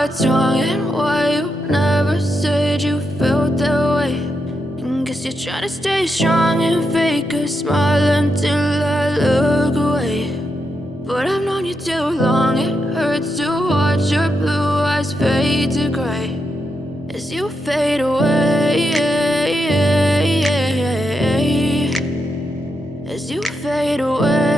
what's wrong and why you never said you felt that way. And guess you're trying to stay strong and fake a smile until I look away. But I've known you too long, it hurts to watch your blue eyes fade to gray as you fade away, as you fade away.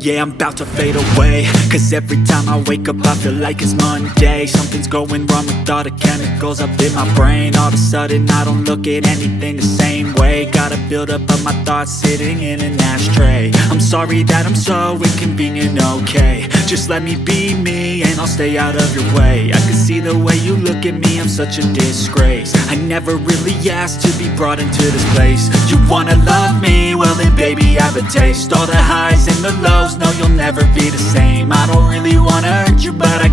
Yeah, I'm about to fade away, cause every time I wake up I feel like it's Monday. Something's going wrong with all the chemicals up in my brain. All of a sudden I don't look at anything the same way. Gotta build up of my thoughts sitting in an ashtray. I'm sorry that I'm so inconvenient, okay. Just let me be me and I'll stay out of your way. I can see the way you look at me, I'm such a disgrace. I never really asked to be brought into this place. You wanna love me? Well then baby I have a taste. All the highs and the lows, no you'll never be the same. I don't really wanna hurt you but I